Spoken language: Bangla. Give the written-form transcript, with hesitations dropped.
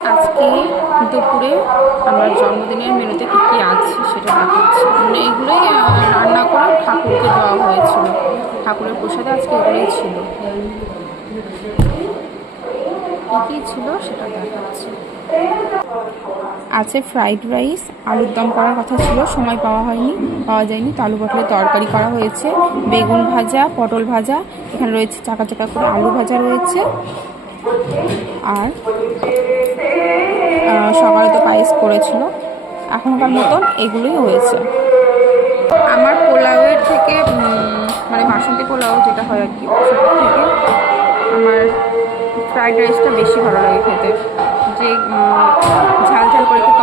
আজকে দুপুরে আমার জন্মদিনের মেনুতে কী কী আছে সেটা দেখাচ্ছি। মানে এগুলোই রান্না করে ঠাকুরকে দেওয়া হয়েছিল। ঠাকুরের প্রসাদে আজকে এগুলোই ছিল। কী কী ছিল সেটা দেখাচ্ছি। আছে ফ্রাইড রাইস, আলুর দম করার কথা ছিল, সময় পাওয়া যায়নি, তো আলু পটলের তরকারি করা হয়েছে, বেগুন ভাজা, পটল ভাজা, এখানে রয়েছে চাকা চাকা করে আলু ভাজা রয়েছে, আর সকালে তো পায়েস করেছিল। এখনকার মতন এগুলোই হয়েছে। আমার পোলাওয়ের থেকে মানে বাসন্তী পোলাও যেটা হয় আর কি, সেটার থেকে আমার ফ্রাইড রাইসটা বেশি ভালো লাগে খেতে। যে ঝাল ঝাল করে খেতে